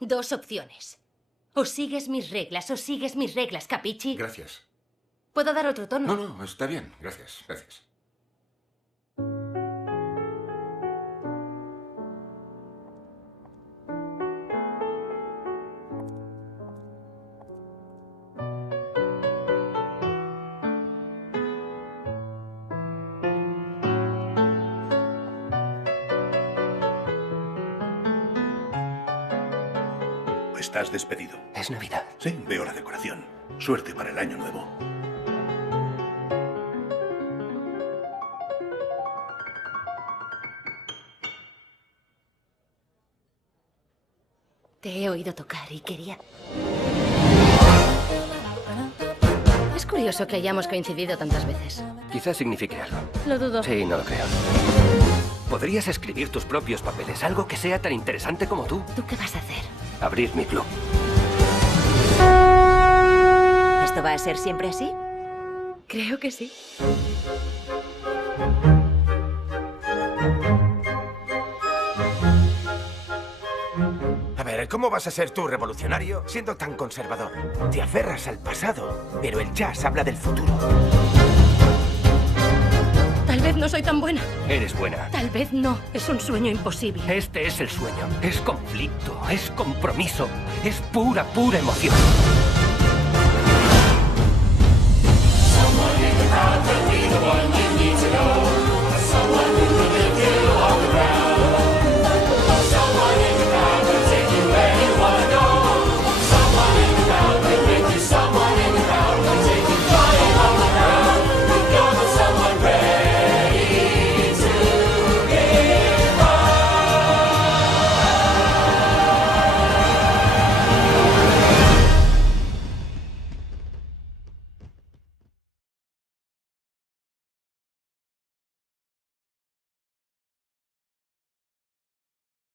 Dos opciones. O sigues mis reglas o sigues mis reglas, ¿capichi? Gracias. ¿Puedo dar otro tono? No, está bien. Gracias, gracias. Estás despedido. Es Navidad. Sí, veo la decoración. Suerte para el año nuevo. Te he oído tocar y quería... Es curioso que hayamos coincidido tantas veces. Quizás signifique algo. Lo dudo. Sí, no lo creo. Podrías escribir tus propios papeles, algo que sea tan interesante como tú. ¿Tú qué vas a hacer? Abrir mi club. ¿Esto va a ser siempre así? Creo que sí. A ver, ¿cómo vas a ser tú revolucionario siendo tan conservador? Te aferras al pasado, pero el jazz habla del futuro. Tal vez no soy tan buena. Eres buena. Tal vez no. Es un sueño imposible. Este es el sueño. Es conflicto, es compromiso, es pura emoción.